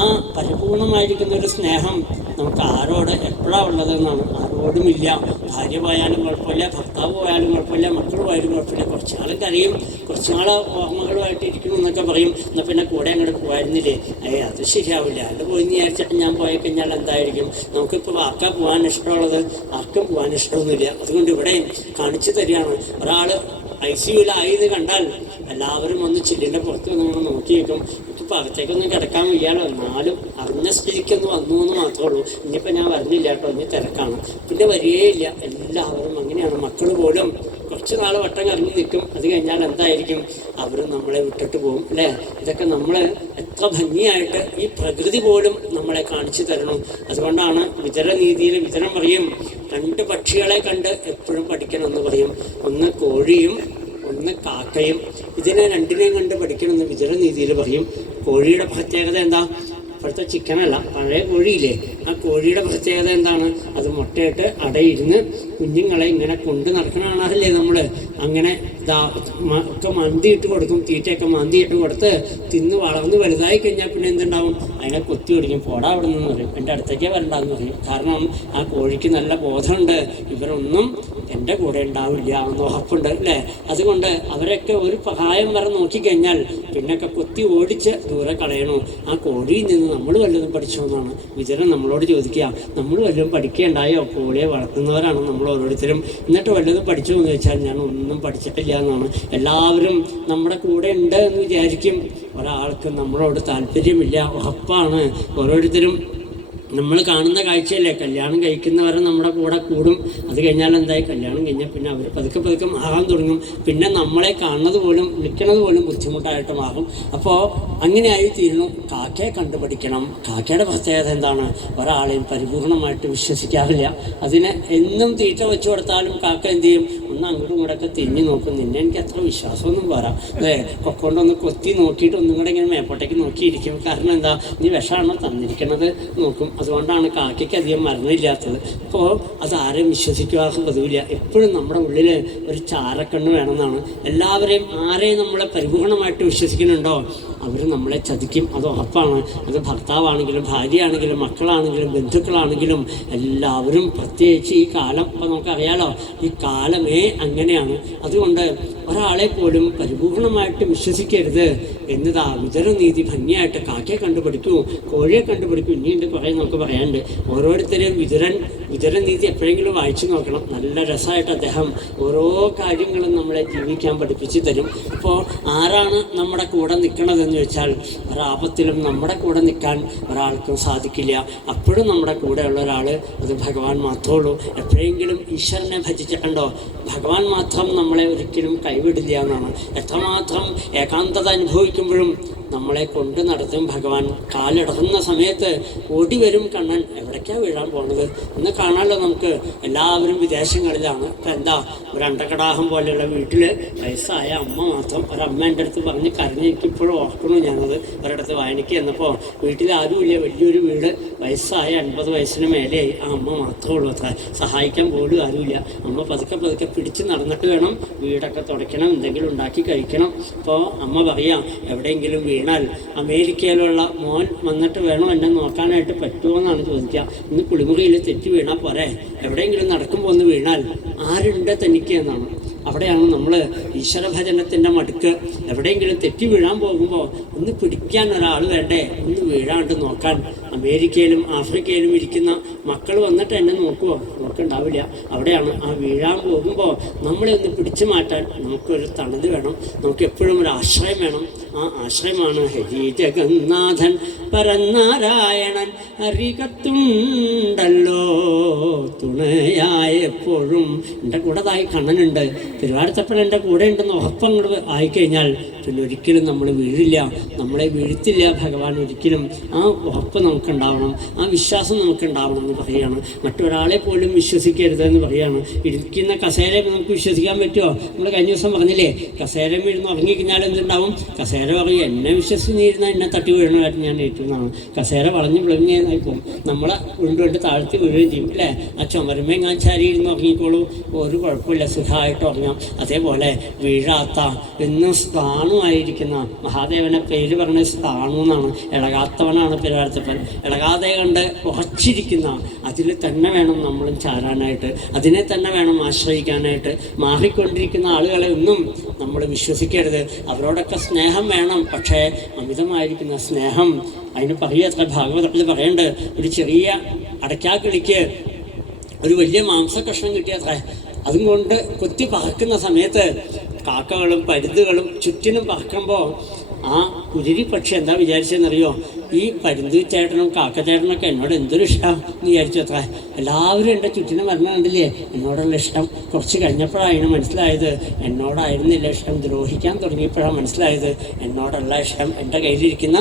ആ പരിപൂർണമായിരിക്കുന്ന ഒരു സ്നേഹം നമുക്ക് ആരോട് എപ്പോഴാണ് ഉള്ളതെന്നാണ്. ആരോടുമില്ല. ഭാര്യ പോയാലും കുഴപ്പമില്ല, ഭർത്താവ് പോയാലും കുഴപ്പമില്ല, മക്കൾ പോയാലും കുഴപ്പമില്ല. കുറച്ച് നാൾ കരയും, കുറച്ച് നാൾ ഓർമ്മകളുമായിട്ട് ഇരിക്കണം എന്നൊക്കെ പറയും. എന്നാൽ പിന്നെ കൂടെ അങ്ങോട്ട് പോയിരുന്നില്ലേ, അത് ശരിയാവില്ല. അത് പോയി വിചാരിച്ചിട്ട് ഞാൻ പോയി കഴിഞ്ഞാൽ എന്തായിരിക്കും? നമുക്കിപ്പോൾ ആർക്കാ പോകാൻ ഇഷ്ടമുള്ളത്? ആർക്കും പോകാൻ ഇഷ്ടമൊന്നുമില്ല. അതുകൊണ്ട് ഇവിടെ കാണിച്ചു തരികയാണ്. ഒരാൾ ICUവിലായി എന്ന് കണ്ടാൽ എല്ലാവരും ഒന്ന് ചില്ലിൻ്റെ പുറത്ത് നമ്മൾ നോക്കി വെക്കും. എനിക്കിപ്പോൾ അകത്തേക്കൊന്നും കിടക്കാൻ വയ്യാലോ, എന്നാലും അറിഞ്ഞ സ്ഥിതിക്കൊന്ന് വന്നു എന്ന് മാത്രമേ ഉള്ളൂ. ഇനിയിപ്പോൾ ഞാൻ വരുന്നില്ല കേട്ടോ, ഇനി തിരക്കാണ്. പിന്നെ വരികയില്ല. എല്ലാവരും അങ്ങനെയാണ്. മക്കൾ പോലും കുറച്ച് നാൾ വട്ടം കറങ്ങി നിൽക്കും. അത് കഴിഞ്ഞാൽ എന്തായിരിക്കും? അവരും നമ്മളെ വിട്ടിട്ട് പോകും അല്ലേ? ഇതൊക്കെ നമ്മൾ എത്ര ഭംഗിയായിട്ട് ഈ പ്രകൃതി പോലും നമ്മളെ കാണിച്ചു തരണം. അതുകൊണ്ടാണ് വിതരനീതിയിൽ വിതരം പറയും, 2 പക്ഷികളെ കണ്ട് എപ്പോഴും പഠിക്കണമെന്ന് പറയും. ഒന്ന് കോഴിയും ഒന്ന് കാക്കയും. ഇതിനെ 2നെയും കണ്ട് പഠിക്കണമെന്ന് വിതരനീതിയിൽ പറയും. കോഴിയുടെ പ്രത്യേകത എന്താ? ഇപ്പോഴത്തെ ചിക്കനല്ല, പഴയ കോഴിയില്ലേ, ആ കോഴിയുടെ പ്രത്യേകത എന്താണ്? അത് മുട്ടയിട്ട് അടയിരുന്ന് കുഞ്ഞുങ്ങളെ ഇങ്ങനെ കൊണ്ട് നടക്കണല്ലേ നമ്മൾ. അങ്ങനെ ഒക്കെ മന്തിയിട്ട് കൊടുക്കും, തീറ്റയൊക്കെ മന്തിയിട്ട് കൊടുത്ത് തിന്ന് വളർന്ന് വലുതായി കഴിഞ്ഞാൽ പിന്നെ എന്തുണ്ടാവും? അതിനെ കൊത്തി പിടിക്കും. പോടാ അവിടെ നിന്ന് പറയും, എൻ്റെ അടുത്തേക്കേ വരണ്ടെന്ന് പറയും. കാരണം ആ കോഴിക്ക് നല്ല ബോധമുണ്ട്, ഇവരൊന്നും എൻ്റെ കൂടെ ഉണ്ടാവില്ല എന്ന് ഉറപ്പുണ്ട് അല്ലേ? അതുകൊണ്ട് അവരൊക്കെ ഒരു സഹായം വരെ നോക്കിക്കഴിഞ്ഞാൽ പിന്നൊക്കെ കൊത്തി ഓടിച്ച് ദൂരെ കളയണു. ആ കോഴിയിൽ നിന്ന് നമ്മൾ വല്ലതും പഠിച്ചോ എന്നാണ് വിചാരം നമ്മളോട് ചോദിക്കുക. നമ്മൾ വല്ലതും പഠിക്കേണ്ടായോ? കോഴിയെ വളർത്തുന്നവരാണ് നമ്മൾ ഓരോരുത്തരും. എന്നിട്ട് വല്ലതും പഠിച്ചു എന്ന് ചോദിച്ചാൽ ഞാൻ ഒന്നും പഠിച്ചിട്ടില്ല എന്നാണ്. എല്ലാവരും നമ്മുടെ കൂടെ ഉണ്ട് എന്ന് വിചാരിക്കും. ഒരാൾക്ക് നമ്മളോട് താല്പര്യമില്ല, ഉറപ്പാണ്. ഓരോരുത്തരും നമ്മൾ കാണുന്ന കാഴ്ചയല്ലേ, കല്യാണം കഴിക്കുന്നവരെ നമ്മുടെ കൂടെ കൂടും. അത് കഴിഞ്ഞാൽ എന്തായി? കല്യാണം കഴിഞ്ഞാൽ പിന്നെ അവർ പതുക്കെ ആകാൻ തുടങ്ങും. പിന്നെ നമ്മളെ കാണുന്നത് പോലും വിളിക്കണത് പോലും ബുദ്ധിമുട്ടായിട്ട് മാറും. അപ്പോൾ അങ്ങനെയായി തീരുന്നു. കാക്കയെ കണ്ടുപഠിക്കണം. കാക്കയുടെ പ്രത്യേകത എന്താണ്? ഒരാളെയും പരിപൂർണമായിട്ട് വിശ്വസിക്കാറില്ല. അതിന് എന്നും തീറ്റ വെച്ചു കൊടുത്താലും കാക്ക എന്ത് ചെയ്യും? ഒന്ന് അങ്ങോട്ടും ഇങ്ങോട്ടൊക്കെ തിരിഞ്ഞു നോക്കും. നിന്നെ എനിക്ക് അത്ര വിശ്വാസമൊന്നും പോരാ, അതെ, കൊക്കൊണ്ടൊന്ന് കൊത്തി നോക്കിയിട്ട് ഒന്നും കൂടെ ഇങ്ങനെ മേപ്പോട്ടേക്ക് നോക്കിയിരിക്കും. കാരണം എന്താ? നീ വിഷമാണോ തന്നിരിക്കണത് നോക്കും. അതുകൊണ്ടാണ് കാക്കയ്ക്ക് അധികം മരണമില്ലാത്തത്. അപ്പോൾ അതാരെയും വിശ്വസിക്കാത്ത പതിവില്ല. എപ്പോഴും നമ്മുടെ ഉള്ളിൽ ഒരു ചാരക്കണ്ണ് വേണമെന്നാണ്. എല്ലാവരെയും ആരെയും നമ്മളെ പരിപൂർണമായിട്ട് വിശ്വസിക്കുന്നുണ്ടോ അവർ നമ്മളെ ചതിക്കും, അത് ഉറപ്പാണ്. അത് ഭർത്താവാണെങ്കിലും ഭാര്യയാണെങ്കിലും മക്കളാണെങ്കിലും ബന്ധുക്കളാണെങ്കിലും എല്ലാവരും. പ്രത്യേകിച്ച് ഈ കാലം ഇപ്പോൾ നമുക്കറിയാലോ, ഈ കാലമേ അങ്ങനെയാണ്. അതുകൊണ്ട് ഒരാളെ പോലും പരിപൂർണമായിട്ട് വിശ്വസിക്കരുത് എന്നതാ വിതരനീതി ഭംഗിയായിട്ട് കാക്കയെ കണ്ടുപിടിക്കൂ, കോഴിയെ കണ്ടുപിടിക്കൂ. ഇനിയുണ്ട് കുറേ നമുക്ക് പറയാനുണ്ട്. ഓരോരുത്തരെയും വിതരനീതി എപ്പോഴെങ്കിലും വായിച്ചു നോക്കണം. നല്ല രസമായിട്ട് അദ്ദേഹം ഓരോ കാര്യങ്ങളും നമ്മളെ ജീവിക്കാൻ പഠിപ്പിച്ചു തരും. അപ്പോൾ ആരാണ് നമ്മുടെ കൂടെ നിൽക്കണതെന്ന് വെച്ചാൽ ഒരാപത്തിലും നമ്മുടെ കൂടെ നിൽക്കാൻ ഒരാൾക്കും സാധിക്കില്ല. അപ്പോഴും നമ്മുടെ കൂടെയുള്ള ഒരാൾ അത് ഭഗവാൻ മാത്രമേ ഉള്ളൂ. എപ്പോഴെങ്കിലും ഈശ്വരനെ ഭജിച്ചിട്ടുണ്ടോ? ഭഗവാൻ മാത്രം നമ്മളെ ഒരിക്കലും കൈവിടില്ല എന്നാണ്. എത്രമാത്രം ഏകാന്തത അനുഭവിക്കുമ്പോഴും നമ്മളെ കൊണ്ട് നടത്തും ഭഗവാൻ. കാലിടറുന്ന സമയത്ത് ഓടി വരും കണ്ണൻ. എവിടേക്കാണ് വീഴാൻ പോണത് എന്ന് കാണാമല്ലോ നമുക്ക്. എല്ലാവരും വിദേശങ്ങളിലാണ്. ഇപ്പം എന്താ, ഒരു അണ്ടക്കടാഹം പോലെയുള്ള വീട്ടിൽ വയസ്സായ അമ്മ മാത്രം. ഒരമ്മ എൻ്റെ അടുത്ത് പറഞ്ഞ് കരഞ്ഞ് എനിക്കിപ്പോഴും ഓർക്കണു. ഞാനത് ഒരിടത്ത് വായനയ്ക്ക് ചെന്നപ്പോൾ വീട്ടിൽ ആരുമില്ല, വലിയൊരു വീട്, വയസ്സായ 50 വയസ്സിന് മേലെയായി. ആ അമ്മ മാത്രമേ ഉള്ളൂ അത്ര. സഹായിക്കാൻ പോലും ആരുമില്ല. അമ്മ പതുക്കെ പിടിച്ച് നടന്നിട്ട് വേണം വീടൊക്കെ തുടയ്ക്കണം, എന്തെങ്കിലും ഉണ്ടാക്കി കഴിക്കണം. അപ്പോൾ അമ്മ പറയാം, എവിടെയെങ്കിലും വീണാൽ അമേരിക്കയിലുള്ള മോൻ വന്നിട്ട് വേണം എന്നെ നോക്കാനായിട്ട് പറ്റുമോ എന്നാണ് ചോദിക്കുക. ഇന്ന് കുളിമുറിയിൽ തെറ്റി വീണാൽ പോരെ, എവിടെയെങ്കിലും നടക്കുമ്പോൾ ഒന്ന് വീണാൽ ആരുണ്ട് തനിക്ക് എന്നാണ്. അവിടെയാണ് നമ്മൾ ഈശ്വരഭജനത്തിൻ്റെ മടുക്ക്. എവിടെയെങ്കിലും തെറ്റി വീഴാൻ പോകുമ്പോൾ ഒന്ന് പിടിക്കാൻ ഒരാൾ വേണ്ടേ, ഒന്ന് വീഴാണ്ട് നോക്കാൻ. അമേരിക്കയിലും ആഫ്രിക്കയിലും ഇരിക്കുന്ന മക്കൾ വന്നിട്ട് എന്നെ നോക്കുമോ? നോക്കുണ്ടാവില്ല. അവിടെയാണ് ആ വീഴാൻ പോകുമ്പോൾ നമ്മളെ ഒന്ന് പിടിച്ചു മാറ്റാൻ നമുക്കൊരു തണല് വേണം, നമുക്ക് എപ്പോഴും ഒരു ആശ്രയം വേണം. ആ ആശ്രയമാണ് ഹരി ജഗന്നാഥൻ പരനാരായണൻ അരികത്തുണ്ടല്ലോ തുണയായ എപ്പോഴും. എൻ്റെ കൂടെ തായി കണ്ണനുണ്ട്, തിരുവാതിരത്തപ്പൻ എൻ്റെ കൂടെ ഉണ്ടെന്ന് ഉറപ്പങ്ങോട്ട് ആയിക്കഴിഞ്ഞാൽ പിന്നെ ഒരിക്കലും നമ്മൾ വീഴില്ല, നമ്മളെ വീഴ്ത്തില്ല ഭഗവാൻ ഒരിക്കലും. ആ ഉറപ്പ് നമുക്കുണ്ടാവണം, ആ വിശ്വാസം നമുക്കുണ്ടാവണം എന്ന് പറയുകയാണ്. മറ്റൊരാളെ പോലും വിശ്വസിക്കരുതെന്ന് പറയുകയാണ്. ഇരിക്കുന്ന കസേര നമുക്ക് വിശ്വസിക്കാൻ പറ്റുമോ? നമ്മൾ കഴിഞ്ഞ ദിവസം പറഞ്ഞില്ലേ, കസേര വീഴുന്ന ഉറങ്ങിക്കഴിഞ്ഞാൽ എന്തുണ്ടാവും? കസേര പറയും, എന്നെ വിശ്വസിച്ചിരുന്ന എന്നെ തട്ടി വീഴണമായിട്ട് ഞാൻ ഏറ്റുന്നതാണ്. കസേര വളഞ്ഞ് വിളങ്ങിയതായി പോകും, നമ്മളെ കൊണ്ടുകൊണ്ട് താഴ്ത്തി വീഴുകയും ചെയ്യും അല്ലേ? ആ ചുമരുമേ ഞാൻ ചാരിയിരുന്ന് ഉറങ്ങിക്കോളൂ, ഒരു കുഴപ്പമില്ല, സുഖമായിട്ട് ഉറങ്ങാം. അതേപോലെ വീഴാത്ത എന്നും സ്ഥാനം സ്ഥാണുവായിരിക്കുന്ന മഹാദേവനെ പേര് പറഞ്ഞ സ്ഥാണു എന്നാണ്. ഇളകാത്തവനാണ് പെരുവാരത്തപ്പൻ. ഇളകാതെ കണ്ട് ഉറച്ചിരിക്കുന്ന അതിൽ തന്നെ വേണം നമ്മളും ചാരാനായിട്ട്, അതിനെ തന്നെ വേണം ആശ്രയിക്കാനായിട്ട്. മാറിക്കൊണ്ടിരിക്കുന്ന ആളുകളെ ഒന്നും നമ്മൾ വിശ്വസിക്കരുത്. അവരോടൊക്കെ സ്നേഹം വേണം, പക്ഷേ അമിതമായിരിക്കുന്ന സ്നേഹം അതിന് പറയുക. അത്ര ഭാഗവതത്തിൽ പറയേണ്ടത്, ഒരു ചെറിയ അടയ്ക്കാക്കിളിക്ക് ഒരു വലിയ മാംസകഷ്ണം കിട്ടിയത്രേ. അതും കൊണ്ട് കൊത്തി പറക്കുന്ന സമയത്ത് കാക്കകളും പരുന്തുകളും ചുറ്റിനും പറക്കുമ്പോൾ ആ കുരുരി പക്ഷി എന്താ വിചാരിച്ചതെന്നറിയോ? ഈ പരുന്ത് ചേട്ടനും കാക്കച്ചേട്ടനൊക്കെ എന്നോട് എന്തൊരു ഇഷ്ടം എന്ന് വിചാരിച്ചു അത്ര. എല്ലാവരും എൻ്റെ ചുറ്റിനും വരണ കണ്ടില്ലേ എന്നോടുള്ള ഇഷ്ടം. കുറച്ച് കഴിഞ്ഞപ്പോഴാണ് അതിന് മനസ്സിലായത് എന്നോടായിരുന്നില്ല ഇഷ്ടം, ദ്രോഹിക്കാൻ തുടങ്ങിയപ്പോഴാണ് മനസ്സിലായത് എന്നോടുള്ള ഇഷ്ടം എൻ്റെ കയ്യിലിരിക്കുന്ന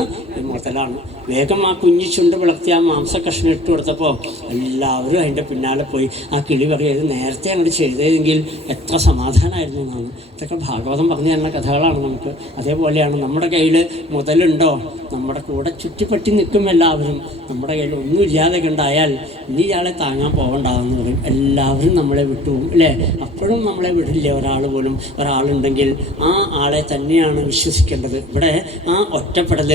മുതലാണ്. വേഗം ആ കുഞ്ഞു ചുണ്ട് വിളർത്തി ആ മാംസകഷ്ണം ഇട്ട് കൊടുത്തപ്പോൾ എല്ലാവരും അതിൻ്റെ പിന്നാലെ പോയി. ആ കിളി പറയുക, ഇത് നേരത്തെ അങ്ങോട്ട് ചെയ്തതെങ്കിൽ എത്ര സമാധാനമായിരുന്നു എന്നാണ്. ഇതൊക്കെ ഭാഗവതം പറഞ്ഞു തരുന്ന കഥകളാണ് നമുക്ക്. അതേപോലെയാണ് നമ്മുടെ കയ്യിൽ മുതലുണ്ടോ, നമ്മുടെ കൂടെ ചുറ്റിപ്പറ്റി നിൽക്കും എല്ലാവരും. നമ്മുടെ കയ്യിൽ ഒന്നുമില്ലാതെ കണ്ടായാൽ ഇനി ഇയാളെ താങ്ങാൻ പോകണ്ടെന്ന് പറയും. എല്ലാവരും നമ്മളെ വിട്ടുപോകും അല്ലേ? അപ്പോഴും നമ്മളെ വിടില്ല ഒരാൾ പോലും. ഒരാളുണ്ടെങ്കിൽ ആ ആളെ തന്നെയാണ് വിശ്വസിക്കേണ്ടത്. ഇവിടെ ആ ഒറ്റപ്പെടൽ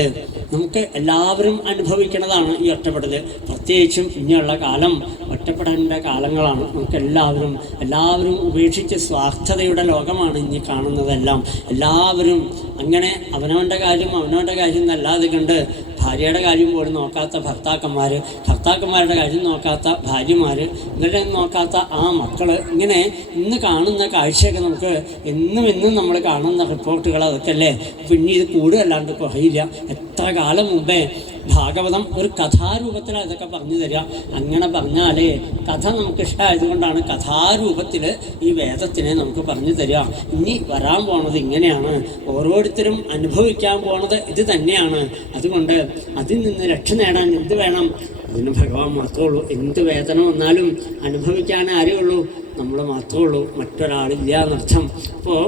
നമുക്ക് എല്ലാവരും അനുഭവിക്കുന്നതാണ്. ഈ ഒറ്റപ്പെടൽ പ്രത്യേകിച്ചും ഇനിയുള്ള കാലം ഒറ്റപ്പെടലിൻ്റെ കാലങ്ങളാണ്. നമുക്ക് എല്ലാവരും ഉപേക്ഷിച്ച് സ്വാർത്ഥതയുടെ ലോകമാണ് ഇനി കാണുന്നതെല്ലാം. എല്ലാവരും അങ്ങനെ അവനവൻ്റെ കാര്യം എന്നല്ലാതെ കണ്ട് ഭാര്യയുടെ കാര്യം പോലും നോക്കാത്ത ഭർത്താക്കന്മാരുടെ കാര്യം നോക്കാത്ത ഭാര്യമാർ, ഇവരുടെ നോക്കാത്ത ആ മക്കൾ, ഇങ്ങനെ ഇന്ന് കാണുന്ന കാഴ്ചയൊക്കെ നമുക്ക് എന്നും നമ്മൾ കാണുന്ന റിപ്പോർട്ടുകൾ അതൊക്കെ അല്ലേ. പിന്നെ ഇത് കൂടുതലല്ലാണ്ട് കുറയില്ല. എത്ര കാലം മുമ്പേ ഭാഗവതം ഒരു കഥാരൂപത്തിലാണ് ഇതൊക്കെ പറഞ്ഞു തരിക. അങ്ങനെ പറഞ്ഞാലേ കഥ നമുക്ക് ഇഷ്ടമായതുകൊണ്ടാണ് കഥാരൂപത്തിൽ ഈ വേദത്തിനെ നമുക്ക് പറഞ്ഞു തരിക. ഇനി വരാൻ പോണത് ഇങ്ങനെയാണ്, ഓരോരുത്തരും അനുഭവിക്കാൻ പോണത് ഇത് തന്നെയാണ്. അതുകൊണ്ട് അതിൽ നിന്ന് രക്ഷ നേടാൻ എന്ത് വേണം? അതിന് ഭഗവാൻ മാത്രമേ ഉള്ളൂ. എന്ത് വേദന വന്നാലും അനുഭവിക്കാൻ ആരേ ഉള്ളൂ? നമ്മൾ മാത്രമേ ഉള്ളൂ, മറ്റൊരാളില്ല എന്നർത്ഥം. അപ്പോൾ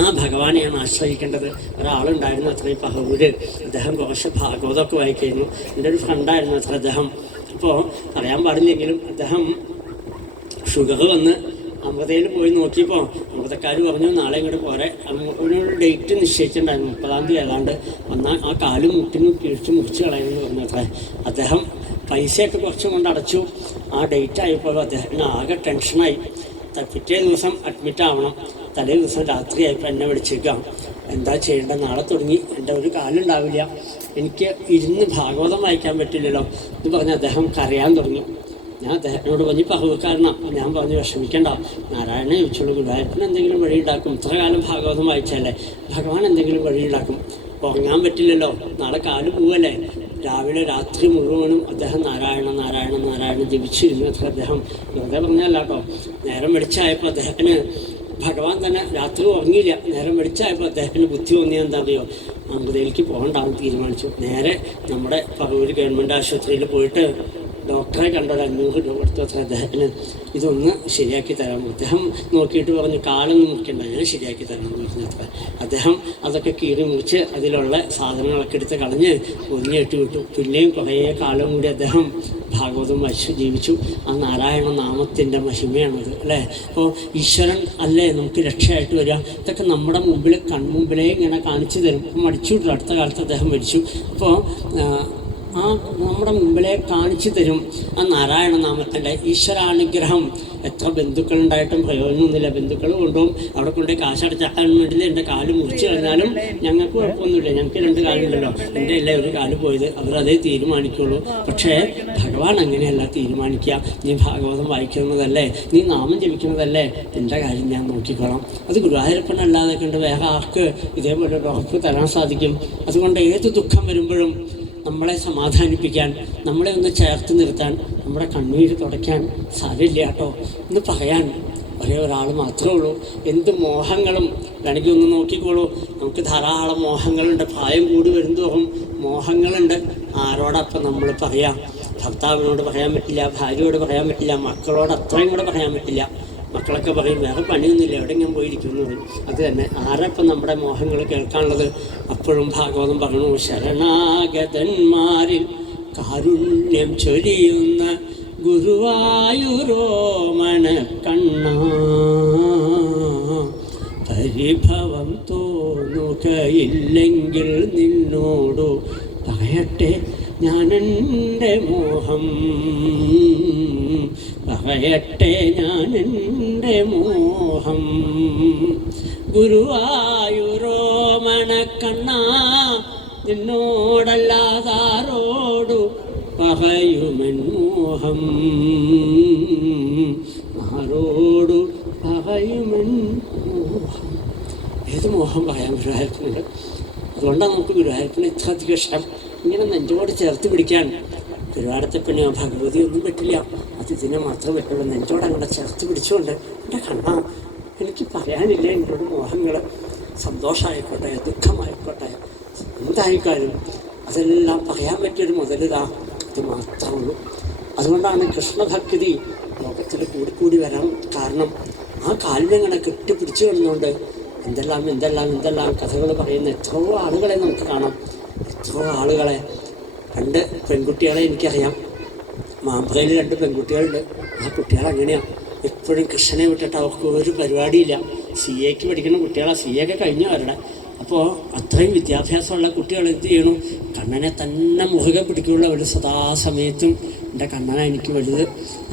ആ ഭഗവാനെയാണ് ആശ്രയിക്കേണ്ടത്. ഒരാളുണ്ടായിരുന്നു അത്ര പഹൂര്, അദ്ദേഹം കുറച്ച് ഭാഗവതമൊക്കെ വായിക്കായിരുന്നു. എൻ്റെ ഒരു ഫ്രണ്ടായിരുന്നു അത്ര അദ്ദേഹം. അപ്പോൾ പറയാൻ പാടില്ലെങ്കിലും അദ്ദേഹം ഷുഗർ വന്ന് അമൃതയിൽ പോയി നോക്കിയപ്പോൾ അമൃതക്കാർ പറഞ്ഞു നാളെ ഇങ്ങോട്ട് പോരെ. അവനൊരു ഡേറ്റ് നിശ്ചയിച്ചിട്ടുണ്ടായിരുന്നു, 30-ാം തീയതി ഏതാണ്ട് വന്നാൽ ആ കാലും മുട്ടിനും മുറിച്ച് കളയുമെന്ന് പറഞ്ഞു അത്ര. അദ്ദേഹം പൈസയൊക്കെ കുറച്ചും കൊണ്ട് അടച്ചു. ആ ഡേറ്റ് ആയപ്പോൾ അദ്ദേഹത്തിന് ആകെ ടെൻഷനായി. പിറ്റേ ദിവസം അഡ്മിറ്റ് ആവണം. തലേ ദിവസം രാത്രിയായപ്പോൾ എന്നെ വിളിച്ചേക്കാം, എന്താ ചെയ്യേണ്ടത്? നാളെ തുടങ്ങി എൻ്റെ ഒരു കാലുണ്ടാവില്ല, എനിക്ക് ഇരുന്ന് ഭാഗവതം വായിക്കാൻ പറ്റില്ലല്ലോ എന്ന് പറഞ്ഞ് അദ്ദേഹം കരയാൻ തുടങ്ങി. ഞാൻ അദ്ദേഹത്തിനോട് പറഞ്ഞ് പഹുക്കാരനാണ്. ഞാൻ പറഞ്ഞ് വിഷമിക്കേണ്ട, നാരായണനെ ചോദിച്ചോളൂ, ഗുരുവായൂരപ്പന് എന്തെങ്കിലും വഴി ഉണ്ടാക്കും. ഇത്ര കാലം ഭാഗവതം വായിച്ചല്ലേ, ഭഗവാൻ എന്തെങ്കിലും വഴി ഉണ്ടാക്കും. ഉറങ്ങാൻ പറ്റില്ലല്ലോ, നാളെ കാല് പോവല്ലേ. രാവിലെ രാത്രി മുഴുവനും അദ്ദേഹം നാരായണ ജപിച്ചിരുന്നു. അത്ര അദ്ദേഹം വെറുതെ പറഞ്ഞല്ല കേട്ടോ. നേരം വെളിച്ചായപ്പോൾ അദ്ദേഹത്തിന് ഭഗവാൻ തന്നെ രാത്രി ഉറങ്ങിയില്ല. നേരം വെളിച്ചായപ്പോൾ അദ്ദേഹത്തിന് ബുദ്ധി തോന്നിയത് എന്താ അറിയോ? അമൃതയിലേക്ക് പോകണ്ടാന്ന് തീരുമാനിച്ചു. നേരെ നമ്മുടെ പറവൂർ ഗവൺമെൻറ് ആശുപത്രിയിൽ പോയിട്ട് ഡോക്ടറെ കണ്ടത് 500 രൂപ കൊടുത്തു അത്ര അദ്ദേഹത്തിന്. ഇതൊന്ന് ശരിയാക്കി തരാം. അദ്ദേഹം നോക്കിയിട്ട് പറഞ്ഞു, കാലൊന്നും മുറിക്കണ്ട, ഞാൻ ശരിയാക്കി തരാമെന്ന് പറഞ്ഞു അത്ര. അദ്ദേഹം അതൊക്കെ കീറി മുറിച്ച് അതിലുള്ള സാധനങ്ങളൊക്കെ എടുത്ത് കളഞ്ഞ് പൊതിഞ്ഞിട്ട് വിട്ടു. പിന്നെയും കുറേ കാലം കൂടി അദ്ദേഹം ഭാഗവതം വായിച്ചു ജീവിച്ചു. ആ നാരായണ നാമത്തിൻ്റെ മഹിമയാണത് അല്ലേ. അപ്പോൾ ഈശ്വരൻ അല്ലേ നമുക്ക് രക്ഷയായിട്ട് വരിക. ഇതൊക്കെ നമ്മുടെ മുമ്പിൽ കൺമുമ്പിലേ ഇങ്ങനെ കാണിച്ചു തരും. മടിച്ചു വിട്ടു. അടുത്ത കാലത്ത് അദ്ദേഹം മരിച്ചു. അപ്പോൾ ആ നമ്മുടെ മുമ്പിലെ കാണിച്ചു തരും ആ നാരായണ നാമത്തിൻ്റെ ഈശ്വരാനുഗ്രഹം. എത്ര ബന്ധുക്കളുണ്ടായിട്ടും പ്രയോജനമൊന്നുമില്ല. ബന്ധുക്കൾ കൊണ്ടുപോകും, അവിടെ കൊണ്ടുപോയി കാശടച്ചാക്കാൻ വേണ്ടി എൻ്റെ കാല് മുറിച്ച് കഴിഞ്ഞാലും ഞങ്ങൾക്ക് കുഴപ്പമൊന്നുമില്ല. ഞങ്ങൾക്ക് 2 കാലുണ്ടല്ലോ, എൻ്റെ അല്ലേ ഒരു കാല് പോയത്, അവരതേ തീരുമാനിക്കുള്ളൂ. പക്ഷേ ഭഗവാൻ അങ്ങനെയല്ല തീരുമാനിക്കുക. നീ ഭാഗവതം വായിക്കുന്നതല്ലേ, നീ നാമം ജപിക്കുന്നതല്ലേ, എൻ്റെ കാര്യം ഞാൻ നോക്കിക്കോളാം. അത് ഗുരുവായൂരപ്പനല്ലാതെ കണ്ട് വേറെ ആർക്ക് ഇതേപോലെ ഒരു ഉറപ്പ് തരാൻ സാധിക്കും? അതുകൊണ്ട് ഏത് ദുഃഖം വരുമ്പോഴും നമ്മളെ സമാധാനിപ്പിക്കാൻ, നമ്മളെ ഒന്ന് ചേർത്ത് നിർത്താൻ, നമ്മുടെ കണ്ണീര് തുടയ്ക്കാൻ സാരമില്ല കേട്ടോ എന്ന് പറയാൻ ഒരേ ഒരാൾ മാത്രമേ ഉള്ളൂ. എന്ത് മോഹങ്ങളും വേണമെങ്കിൽ ഒന്ന് നോക്കിക്കോളൂ. നമുക്ക് ധാരാളം മോഹങ്ങളുണ്ട്. പ്രായം കൂടി വരുന്തോറും മോഹങ്ങളുണ്ട്. ആരോടപ്പം നമ്മൾ പറയാം? ഭർത്താവിനോട് പറയാൻ പറ്റില്ല, ഭാര്യയോട് പറയാൻ പറ്റില്ല, മക്കളോട് അത്രയും കൂടെ പറയാൻ പറ്റില്ല. മക്കളൊക്കെ പറയും വേറെ പണിയൊന്നുമില്ല, എവിടെ ഞാൻ പോയിരിക്കുന്നു പറയും. അത് തന്നെ ആരപ്പം നമ്മുടെ മോഹങ്ങൾ കേൾക്കാനുള്ളത്? അപ്പോഴും ഭാഗവതം പറഞ്ഞു, ശരണാഗതന്മാരിൽ കാരുണ്യം ചൊരിയുന്ന ഗുരുവായൂരോമന കണ്ണ, പരിഭവം തോന്നു നോക്കയില്ലെങ്കിൽ നിന്നോടു പറയട്ടെ ഞാനെൻ്റെ മോഹം, പറയട്ടെ ഞാനെൻ്റെ മോഹം. ഗുരുവായൂരോമനക്കണ്ണാ നിന്നോടല്ലാതാരോടു പകയുമെൻ മോഹം, ആരോടു പകയുമെൻ മോഹം. ഏത് മോഹം പറയാൻ ഗുരുവായൂരപ്പനുണ്ട്. അതുകൊണ്ടാണ് നമുക്ക് ഗുരുവായൂരപ്പനെ ഇത്ര അധികം ഇഷ്ടം. ഇങ്ങനെ നെഞ്ചോട് ചേർത്ത് പിടിക്കാൻ ഗുരുവായൂരപ്പനെ ഭഗവതി ഒന്നും പറ്റില്ല, അത് ഇതിനെ മാത്രമേ പറ്റുള്ളൂ. നെഞ്ചോട് അങ്ങനെ ചേർത്ത് പിടിച്ചുകൊണ്ട് എൻ്റെ കണ്ണാ എനിക്ക് പറയാനില്ല എന്നോട് മോഹങ്ങൾ, സന്തോഷമായിക്കോട്ടെ ദുഃഖമായിക്കോട്ടെ എന്തായിക്കാലും അതെല്ലാം പറയാൻ പറ്റിയൊരു മുതലിതാ ഇത് മാത്രമേ ഉള്ളൂ. അതുകൊണ്ടാണ് കൃഷ്ണഭക്തി ലോകത്തിൽ കൂടിക്കൂടി വരാൻ കാരണം. ആ കാലിനങ്ങനെ കെട്ടിപ്പിടിച്ചു കിടന്നുകൊണ്ട് എന്തെല്ലാം എന്തെല്ലാം എന്തെല്ലാം കഥകൾ പറയുന്ന എത്രയോ ആളുകളെ നമുക്ക് കാണാം. എത്രയോ ആളുകളെ, 2 പെൺകുട്ടികളെ എനിക്കറിയാം. മാമ്പുറയിൽ 2 പെൺകുട്ടികളുണ്ട്. ആ കുട്ടികൾ അങ്ങനെയാണ്, എപ്പോഴും കൃഷ്ണനെ വിട്ടിട്ട് അവർക്ക് ഒരു പരിപാടിയില്ല. CA പഠിക്കുന്ന കുട്ടികളാണ്, CA കഴിഞ്ഞു അവരുടെ. അപ്പോൾ അത്രയും വിദ്യാഭ്യാസമുള്ള കുട്ടികൾ എന്ത് ചെയ്യണു, കണ്ണനെ തന്നെ മുറുകെ പിടിക്കുള്ള ഒരു സദാസമയത്തും എൻ്റെ കണ്ണനാണ് എനിക്ക് വലുത്.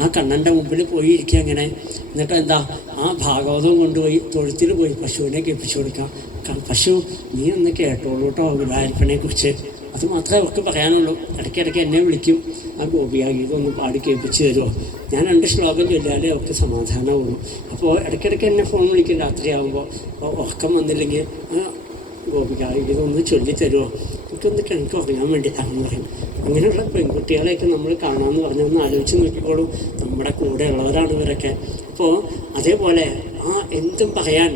ആ കണ്ണൻ്റെ മുമ്പിൽ പോയി ഇരിക്കുക അങ്ങനെ. എന്നിട്ട് എന്താ, ആ ഭാഗവതവും കൊണ്ടുപോയി തൊഴുത്തിൽ പോയി പശുവിനെ കേൾപ്പിച്ചു കൊടുക്കാം. പശു നീ ഒന്ന് കേട്ടോളൂ കേട്ടോ ഗുരുവായൂരപ്പനെ കുറിച്ച്, അത് മാത്രമേ അവർക്ക് പറയാനുള്ളൂ. ഇടയ്ക്കിടയ്ക്ക് എന്നെ വിളിക്കും, ആ ഗോപിയാഗീതം ഒന്ന് പാടി കേൾപ്പിച്ച് തരുമോ. ഞാൻ 2 ശ്ലോകം ചൊല്ലിയാലേ അവർക്ക് സമാധാനമാവുള്ളൂ. അപ്പോൾ ഇടയ്ക്കിടയ്ക്ക് എന്നെ ഫോൺ വിളിക്കും രാത്രിയാകുമ്പോൾ. അപ്പോൾ ഉറക്കം വന്നില്ലെങ്കിൽ ഗോപികാഗീതം ഒന്ന് ചൊല്ലിത്തരുമോ, എനിക്കൊന്ന് കിണക്ക് ഉറങ്ങാൻ വേണ്ടിയിട്ടാണെന്ന് പറയും. അങ്ങനെയുള്ള പെൺകുട്ടികളെയൊക്കെ നമ്മൾ കാണാമെന്ന് പറഞ്ഞാൽ ഒന്ന് ആലോചിച്ച് നോക്കിക്കോളൂ. നമ്മുടെ കൂടെ ഉള്ളവരാണ് ഇവരൊക്കെ. അപ്പോൾ അതേപോലെ എന്തും പറയാൻ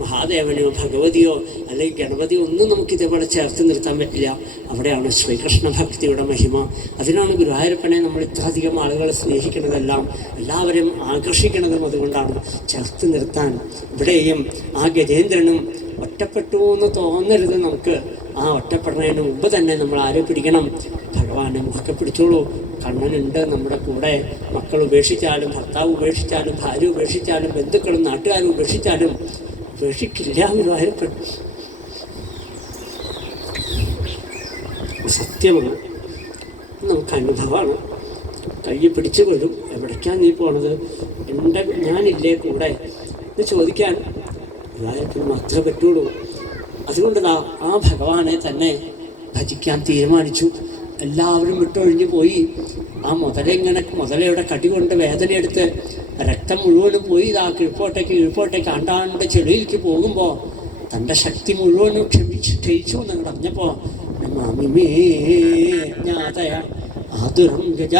മഹാദേവനെയോ ഭഗവതിയോ അല്ലെങ്കിൽ ഗണപതിയോ ഒന്നും നമുക്ക് ഇതേപോലെ ചേർത്ത് നിർത്താൻ പറ്റില്ല. അവിടെയാണ് ശ്രീകൃഷ്ണ ഭക്തിയുടെ മഹിമ. അതിനാണ് ഗുരുവായൂരപ്പനെ നമ്മൾ ഇത്ര അധികം ആളുകളെ സ്നേഹിക്കുന്നതെല്ലാം, എല്ലാവരും ആകർഷിക്കുന്നതും അതുകൊണ്ടാണ്. ചേർത്ത് നിർത്താൻ ഇവിടെയും ആ ഗജേന്ദ്രനും ഒറ്റപ്പെട്ടു എന്ന് തോന്നരുത് നമുക്ക്. ആ ഒറ്റപ്പെടുന്നതിന് മുമ്പ് തന്നെ നമ്മൾ ആരെ പിടിക്കണം? ഭഗവാനെ മുഖക്കെ പിടിച്ചോളൂ. കണ്ണനുണ്ട് നമ്മുടെ കൂടെ. മക്കൾ ഉപേക്ഷിച്ചാലും, ഭർത്താവ് ഉപേക്ഷിച്ചാലും, ഭാര്യ ഉപേക്ഷിച്ചാലും, ബന്ധുക്കളും നാട്ടുകാരും ഉപേക്ഷിച്ചാലും ഉപേക്ഷിക്കില്ല ഗുരുവായൂരപ്പൻ. സത്യമാണ്, നമുക്ക് അനുഭവമാണ്. കൈ പിടിച്ചു കൊള്ളും. എവിടേക്കാണ് നീ പോണത്? ഞാനില്ലേ കൂടെ എന്ന് ചോദിക്കാൻ ഗുരുവായൂരപ്പന് മാത്രമേ പറ്റുള്ളൂ. അതുകൊണ്ടതാ ആ ഭഗവാനെ തന്നെ ഭജിക്കാൻ തീരുമാനിച്ചു. എല്ലാവരും വിട്ടൊഴിഞ്ഞു പോയി. ആ മുതലയുടെ കടി കൊണ്ട് വേദനയെടുത്ത് രക്തം മുഴുവനും പോയി ഇതാ കീഴ്പോട്ടേക്ക് ആണ്ടാണ്ട് ചെളിയിലേക്ക് പോകുമ്പോൾ തൻ്റെ ശക്തി മുഴുവനും ക്ഷയിച്ചു എന്ന് പറഞ്ഞപ്പോൾ മാമിമേ ജ്ഞാതയ ആതുരം ഗജ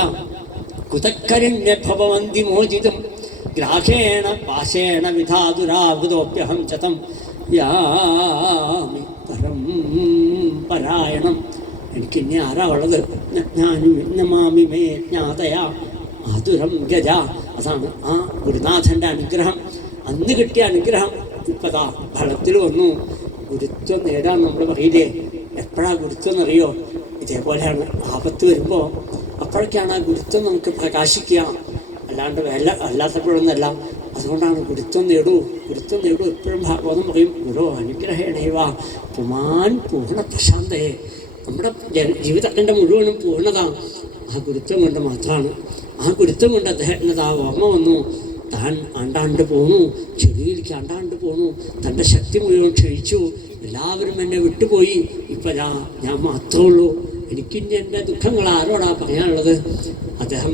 കുതക്കരണ്യഭവന്തി മോചിതം ഗ്രാഹേണ പാശേണ വിധാതുരാവൃതോപ്യഹം ചതം യാമി പരം പരായണം. എനിക്കിന്നെ ആരാ ഉള്ളത്? ഞാനും നമാമി മേ ജ്ഞാതയ ആതുരം ഗജ. അതാണ് ആ ഗുരുനാഥൻ്റെ അനുഗ്രഹം. അന്ന് കിട്ടിയ അനുഗ്രഹം ഇപ്പതാ ഫലത്തിൽ വന്നു. ഗുരുത്വം നേടാൻ നമ്മൾ പറയില്ലേ, എപ്പോഴാണ് ഗുരുത്വം എന്നറിയോ? ഇതേപോലെയാണ് ആപത്ത് വരുമ്പോൾ അപ്പോഴൊക്കെയാണ് ആ ഗുരുത്വം നമുക്ക് പ്രകാശിക്കുക, അല്ലാണ്ട് അല്ലാത്തപ്പോഴൊന്നല്ല. അതുകൊണ്ടാണ് ഗുരുത്വം നേടൂ എപ്പോഴും ഭാഗവതം പറയും. ഗുരു അനുഗ്രഹേണൈവ പുമാൻ പൂർണ്ണ പ്രശാന്തയെ. നമ്മുടെ ജീവിതത്തിൻ്റെ മുഴുവനും പൂർണ്ണത ആ ഗുരുത്വം കൊണ്ട് മാത്രമാണ്. ആ ഗുരുത്വം കൊണ്ട് അദ്ദേഹത്തിന് ആ ഓർമ്മ വന്നു. താൻ ആണ്ടാണ്ട് പോണു, ചെടിയിലേക്ക് ആണ്ടാണ്ട് പോണു. തൻ്റെ ശക്തി മുഴുവൻ ക്ഷയിച്ചു. എല്ലാവരും എന്നെ വിട്ടുപോയി. ഇപ്പം ഞാൻ മാത്രമേ ഉള്ളൂ. എനിക്കിനി എൻ്റെ ദുഃഖങ്ങൾ ആരോടാ പറയാനുള്ളത്? അദ്ദേഹം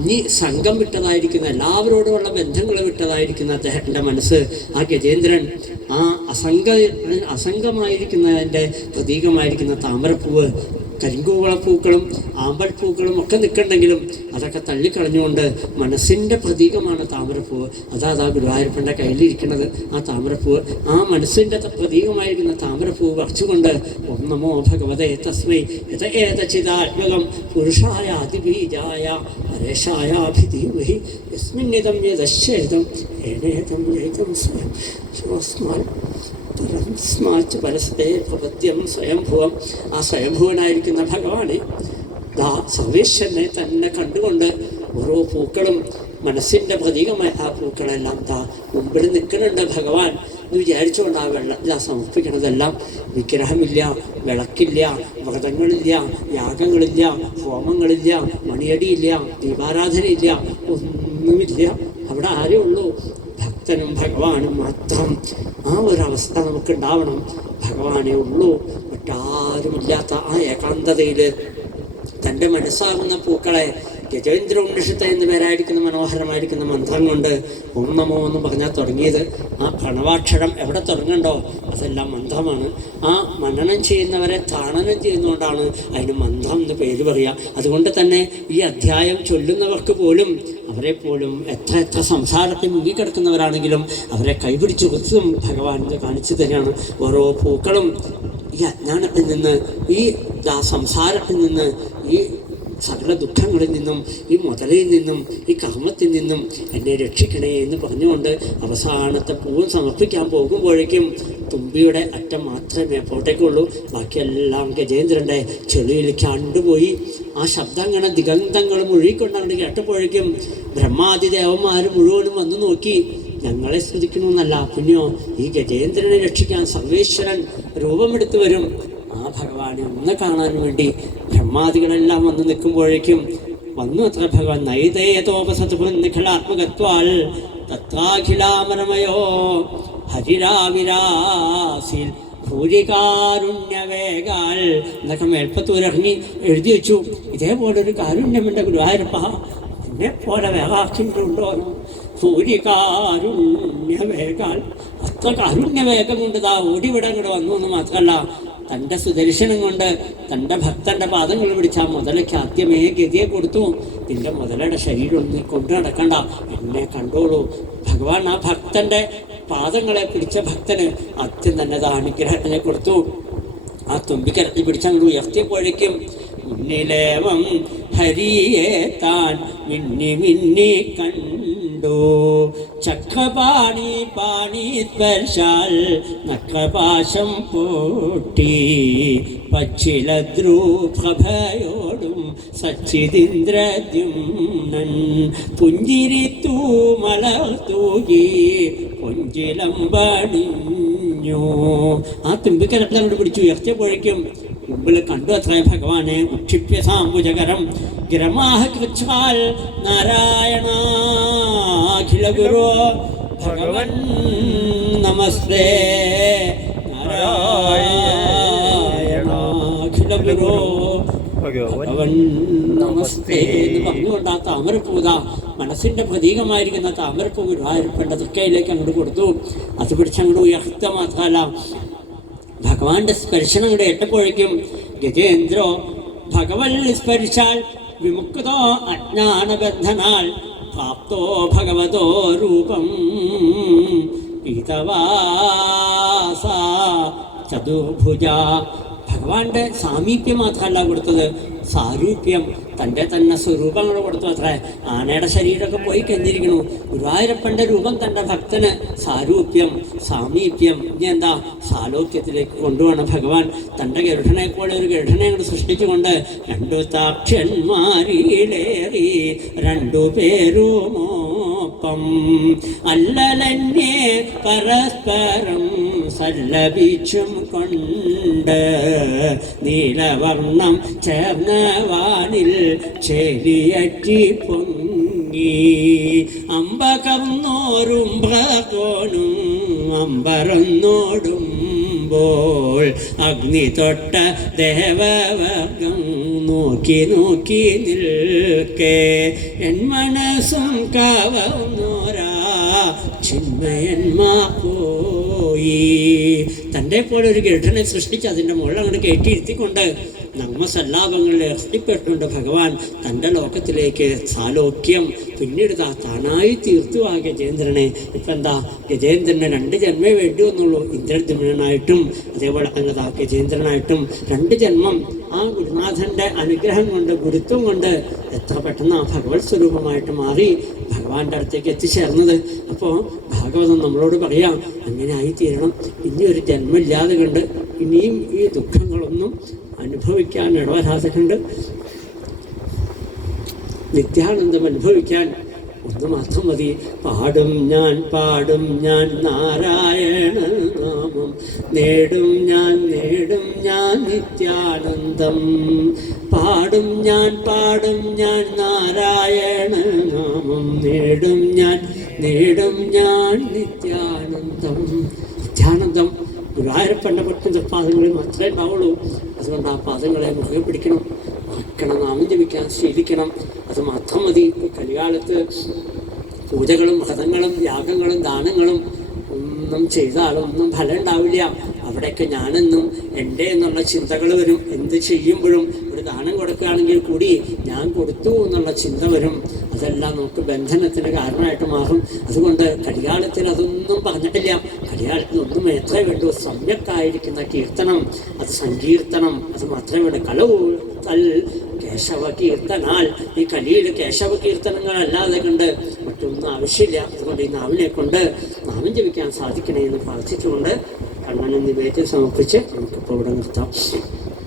ഇനി സംഘം വിട്ടതായിരിക്കുന്ന, എല്ലാവരോടുമുള്ള ബന്ധങ്ങൾ വിട്ടതായിരിക്കുന്ന അദ്ദേഹത്തിൻ്റെ മനസ്സ്, ആ ഗജേന്ദ്രൻ ആ അസംഗമായിരിക്കുന്നതിൻ്റെ പ്രതീകമായിരിക്കുന്ന താമരപ്പൂവ്, കരിങ്കൂവളപ്പൂക്കളും ആമ്പൽപ്പൂക്കളും ഒക്കെ നിൽക്കുന്നുണ്ടെങ്കിലും അതൊക്കെ തള്ളിക്കളഞ്ഞുകൊണ്ട് മനസ്സിൻ്റെ പ്രതീകമാണ് താമരപ്പൂവ്. അതാ ഗുരുവായൂരപ്പൻ്റെ കയ്യിലിരിക്കുന്നത് ആ താമരപ്പൂവ്. ആ മനസ്സിൻ്റെ പ്രതീകമായിരിക്കുന്ന താമരപ്പൂവ് വച്ചുകൊണ്ട് ഓം നമോ ഭഗവതേ തസ്മൈ യഥേതചിദാത്മകം പുരുഷായ അതിബീജായ പരേശായാഭിധീമഹി യസ്മിന്നിദം യദശ്ചേദം ഏനേതം ജയിതം സ്വയം ശോസ്മാൻ സ്മാച്ച് പരസ്പേ പ്രപദ്യം സ്വയംഭുവം. ആ സ്വയംഭുവനായിരിക്കുന്ന ഭഗവാനെ സർവേശ്വരനെ തന്നെ കണ്ടുകൊണ്ട് ഓരോ പൂക്കളും മനസ്സിൻ്റെ പ്രതീകമായ ആ പൂക്കളെല്ലാം മുമ്പിൽ നിൽക്കുന്നുണ്ട് ഭഗവാൻ. എന്ന് വിചാരിച്ചുകൊണ്ട് ആ വെള്ളത്തിൽ ആ സമർപ്പിക്കണതെല്ലാം വിഗ്രഹമില്ല, വിളക്കില്ല, വ്രതങ്ങളില്ല, യാഗങ്ങളില്ല, ഹോമങ്ങളില്ല, മണിയടിയില്ല, ദീപാരാധനയില്ല, ഒന്നുമില്ല. അവിടെ ആരേ ഉള്ളൂ? ഭക്തനും ഭഗവാനും മാത്രം. ആ ഒരവസ്ഥ നമുക്കുണ്ടാവണം. ഭഗവാനേ ഉള്ളൂ, മറ്റാരുമില്ലാത്ത ആ ഏകാന്തതയിൽ തൻ്റെ മനസ്സാകുന്ന പൂക്കളെ ഗജേന്ദ്ര ഉണ്ണിഷത്ത് എന്ന് പേരായിരിക്കുന്ന മനോഹരമായിരിക്കുന്ന മന്ത്രം കൊണ്ട് ഓം നമോ എന്ന് പറഞ്ഞാൽ തുടങ്ങിയത്. ആ പ്രണവാക്ഷരം എവിടെ തുടങ്ങണ്ടോ അതെല്ലാം മന്ത്രമാണ്. ആ മനനം ചെയ്യുന്നവരെ താണനം ചെയ്യുന്നതുകൊണ്ടാണ് അതിന് മന്ത്രം എന്ന് പേര് പറയുക. അതുകൊണ്ട് തന്നെ ഈ അധ്യായം ചൊല്ലുന്നവർക്ക് പോലും അവരെ പോലും എത്ര സംസാരത്തിൽ മുങ്ങിക്കിടക്കുന്നവരാണെങ്കിലും അവരെ കൈപിടിച്ചു കുത്തും ഭഗവാൻ കാണിച്ചു തരികയാണ്. ഓരോ പൂക്കളും ഈ അജ്ഞാനത്തിൽ നിന്ന്, ഈ സംസാരത്തിൽ നിന്ന്, ഈ സകല ദുഃഖങ്ങളിൽ നിന്നും, ഈ മുതലയിൽ നിന്നും, ഈ കർമ്മത്തിൽ നിന്നും എന്നെ രക്ഷിക്കണേ എന്ന് പറഞ്ഞുകൊണ്ട് അവസാനത്തെ പൂവും സമർപ്പിക്കാൻ പോകുമ്പോഴേക്കും തുമ്പിയുടെ അറ്റം മാത്രമേ പോട്ടേക്കുള്ളൂ. ബാക്കിയെല്ലാം ഗജേന്ദ്രൻ്റെ ചെളിയിലേക്ക് അണ്ടുപോയി. ആ ശബ്ദം അങ്ങനെ ദിഗന്ധങ്ങൾ മുഴുകിക്കൊണ്ടങ്ങോട്ട് കേട്ടപ്പോഴേക്കും ബ്രഹ്മാദി ദേവന്മാർ മുഴുവനും വന്നു നോക്കി. ഞങ്ങളെ സ്തുതിക്കണമെന്നല്ല, പിന്നെയോ ഈ ഗജേന്ദ്രനെ രക്ഷിക്കാൻ സർവേശ്വരൻ രൂപമെടുത്തു വരും. ആ ഭഗവാനെ ഒന്ന് കാണാൻ വേണ്ടി ബ്രഹ്മാദികളെല്ലാം വന്ന് നിൽക്കുമ്പോഴേക്കും വന്നു അത്ര ഭഗവാൻ. നൈതേയതോപസത്പുനിഖിലാത്മകത്വാൽ തത്രാഖിലാമരമയോ ഹരിരാവിരാസിൽ ഭൂരികാരുണ്യവേഗാൽ എന്നൊക്കെ മേൽപ്പത്തൂരിറങ്ങി എഴുതി വെച്ചു. ഇതേപോലൊരു കാരുണ്യമുണ്ട് ഗുരുവായൂരപ്പ, എന്നെ പോലെ വേഗാക്കിയിട്ടുണ്ടോ? ഭൂരികാരുണ്യവേഗാൽ, അത്ര കാരുണ്യവേഗം കൊണ്ട് ഇതാ ഓടിവിടാൻ കൂടെ വന്നു എന്ന് മാത്രമല്ല, തൻ്റെ സുദർശനം കൊണ്ട് തൻ്റെ ഭക്തൻ്റെ പാദങ്ങൾ പിടിച്ച ആ മുതലയ്ക്ക് ആദ്യമേ ഗതിയെ കൊടുത്തു. നിന്റെ മുതലയുടെ ശരീരം നീ കൊണ്ടു നടക്കണ്ട, എന്നെ കണ്ടോളൂ. ഭഗവാൻ ആ ഭക്തൻ്റെ പാദങ്ങളെ പിടിച്ച ഭക്തന് ആദ്യം തന്നെ അനുഗ്രഹത്തിനെ കൊടുത്തു. ആ തുമ്പിക്കരത്തി പിടിച്ചങ്ങോട്ട് ഉയർത്തിയപ്പോഴേക്കും മുന്നിലേവം ഹരിയെ താൻ മിന്നി കണ്ടു. ചക്രപാണി പാണി സ്പർശാൽ നഖപാശം പൊട്ടി പച്ചിലദ്രൂഭയോടും സച്ചിതിന്ദ്രദ്യുമ്നൻ പുഞ്ചിരിത്തൂ മലർത്തൂകി പൊഞ്ചിലം പണിഞ്ഞു. ആ തുമ്പിക്കരത്തിലങ്ങോട്ട് പിടിച്ചു ഉയർത്തിയപ്പോഴേക്കും മുമ്പിൽ കണ്ടു അത്ര ഭഗവാനെ. ഉക്ഷിപ്യ സാംബുജകരം ഗിരമാഹ കൃച്ഛാൽ നാരായണാഖില ഗുരോ ഭഗവൻ നമസ്തേ. നാരായണാഖില ഗുരോ ഭഗവൻ നമസ്തേ എന്ന് പറഞ്ഞുകൊണ്ട് ആ താമരപ്പൂത മനസ്സിൻ്റെ പ്രതീകമായിരിക്കുന്ന താമരപ്പൂ ഗുരുവായൂരപ്പൻ്റെ തൃക്കയിലേക്ക് അങ്ങോട്ട് കൊടുത്തു. അത് പിടിച്ചങ്ങോട്ട് ഉയർത്ത മാത്രമല്ല, ഭഗവാന്റെ സ്പർശനം കൂടെ എട്ടപ്പോഴേക്കും ഗജേന്ദ്രോ ഭഗവൻ സ്പർശാൽ വിമുക്തോ അജ്ഞാനബന്ധനാൽ പ്രാപ്തോ ഭഗവതോ രൂപം പീതവാസ ചതുർഭുജ. ഭഗവാന്റെ സാമീപ്യം മാത്രമല്ല കൊടുത്തത്, സാരൂപ്യം, തൻ്റെ തന്നെ സ്വരൂപങ്ങൾ കൊടുത്തു അത്രേ. ആനയുടെ ശരീരമൊക്കെ പോയി കഴിഞ്ഞിരിക്കണു. ഗുരുവായൂരപ്പൻ്റെ രൂപം തൻ്റെ ഭക്തന് സാരൂപ്യം, സാമീപ്യം, ഇനി എന്താ സാലോക്യത്തിലേക്ക് കൊണ്ടുപോകണം ഭഗവാൻ. തൻ്റെ ഗരുഡനെ പോലെ ഒരു ഗരുഡനെ കൊണ്ട് സൃഷ്ടിച്ചുകൊണ്ട് രണ്ടു താക്ഷ്യന്മാരിലേറി രണ്ടു പേരുമോപ്പം അല്ലലന്യേ പരസ്പരം സല്ലപിച്ചും കൊണ്ട് നീലവർണ്ണം ചേർന്ന വാനിൽ ചെലിയറ്റി പൊങ്ങി അമ്പകർന്നോരും ഭ്രകോണും അമ്പരന്നോടുമ്പോൾ അഗ്നി തൊട്ട ദേവവർഗം നോക്കി നോക്കി നിൽക്കേ എൻ മനസ്സും കവർന്നോരാ ചിന്മയന്മാ പോയി. തൻ്റെ പോലെ ഒരു ഗരുഡനെ സൃഷ്ടിച്ച് അതിൻ്റെ മുകളിൽ അങ്ങോട്ട് കയറ്റിയിരുത്തിക്കൊണ്ട് നർമ്മസല്ലാപങ്ങളിൽ എത്തിപ്പെട്ടുണ്ട് ഭഗവാൻ തൻ്റെ ലോകത്തിലേക്ക് സാലോക്യം. പിന്നീട് താനായി തീർത്തു ആ ഗജേന്ദ്രനെ. ഇപ്പം എന്താ, ഗജേന്ദ്രന് 2 ജന്മേ വേണ്ടി വന്നുള്ളൂ. ഇന്ദ്രദ്യുമ്നനായിട്ടും അതേപോലെ തന്നെ ഗജേന്ദ്രനായിട്ടും 2 ജന്മം ആ ഗുരുനാഥൻ്റെ അനുഗ്രഹം കൊണ്ട്, ഗുരുത്വം കൊണ്ട് എത്ര പെട്ടെന്ന് ആ ഭഗവത് സ്വരൂപമായിട്ട് മാറി ഭഗവാന്റെ അടുത്തേക്ക് എത്തിച്ചേർന്നത്. അപ്പോൾ ഭാഗവതം നമ്മളോട് പറയാം, അങ്ങനെ ആയിത്തീരണം. ഇനിയൊരു ജന്മമില്ലാതെ കണ്ട് ഇനിയും ഈ ദുഃഖങ്ങളൊന്നും അനുഭവിക്കാൻ ഇടവരാതെ കണ്ട് നിത്യാനന്ദം അനുഭവിക്കാൻ ഒന്ന് മാത്രം മതി. പാടും ഞാൻ നാരായണ നാമം, നേടും ഞാൻ നിത്യാനന്ദം. പാടും ഞാൻ നാരായണ നാമം, നേടും ഞാൻ നിത്യാനന്ദം. നിത്യാനന്ദം ഗുരുവായൂരപ്പൻ്റെ പറ്റും പാദങ്ങളിൽ മാത്രമേ ഉണ്ടാവുള്ളൂ. അതുകൊണ്ട് ആ പാദങ്ങളെ മുഖേ പിടിക്കണം, നാമം ജപിക്കാൻ ശീലിക്കണം. അത് മാത്രം മതി. കലികാലത്ത് പൂജകളും വ്രതങ്ങളും യാഗങ്ങളും ദാനങ്ങളും ഒന്നും ചെയ്താലൊന്നും ഫലം ഉണ്ടാവില്ല. അവിടെയൊക്കെ ഞാനെന്നും എൻ്റെ എന്നുള്ള ചിന്തകൾ വരും. എന്ത് ചെയ്യുമ്പോഴും ഒരു ദാനം കൊടുക്കുകയാണെങ്കിൽ കൂടി ഞാൻ കൊടുത്തു എന്നുള്ള ചിന്ത വരും. അതെല്ലാം നമുക്ക് ബന്ധനത്തിന് കാരണമായിട്ട് മാറും. അതുകൊണ്ട് കലികാലത്തിൽ അതൊന്നും പറഞ്ഞിട്ടില്ല. കലികാലത്തിന് ഒന്നും എത്രേ വേണ്ടു, സമ്യക്കായിരിക്കുന്ന കീർത്തനം, അത് സങ്കീർത്തനം, അത് മാത്രമേ വേണ്ടൂ. കലൗതൽ കേശവ കീർത്തനാൽ, ഈ കലിയിൽ കേശവ കീർത്തനങ്ങളല്ലാതെ കണ്ട് മറ്റൊന്നും ആവശ്യമില്ല. അതുകൊണ്ട് ഈ നാവിനെ കൊണ്ട് നാമം ജപിക്കാൻ സാധിക്കണേ എന്ന് പ്രാർത്ഥിച്ചുകൊണ്ട് കണ്ണനും നിവേദ്യം സമർപ്പിച്ച് നമുക്കിപ്പോൾ ഇവിടെ നിർത്താം.